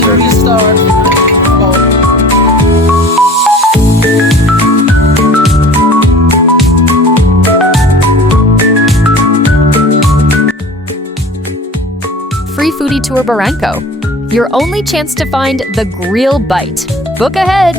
covered. Free Foodie Tour Barranco. Your only chance to find the Creole bite. Book ahead!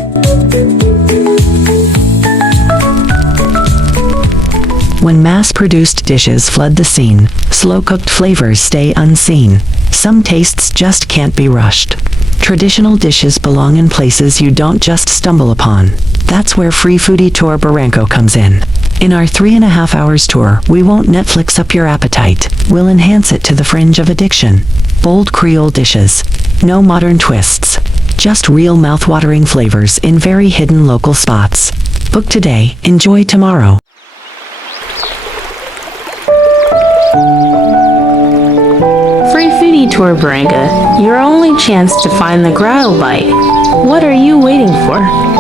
When mass-produced dishes flood the scene, slow-cooked flavors stay unseen. Some tastes just can't be rushed. Traditional dishes belong in places you don't just stumble upon. That's where Free Foodie Tour Barranco comes in. In our 3.5 hours tour, we won't Netflix up your appetite. We'll enhance it to the fringe of addiction. Bold Creole dishes. No modern twists. Just real mouth-watering flavors in very hidden local spots. Book today, enjoy tomorrow. Free Foodie Tour Barranco, your only chance to find the Creole bite. What are you waiting for?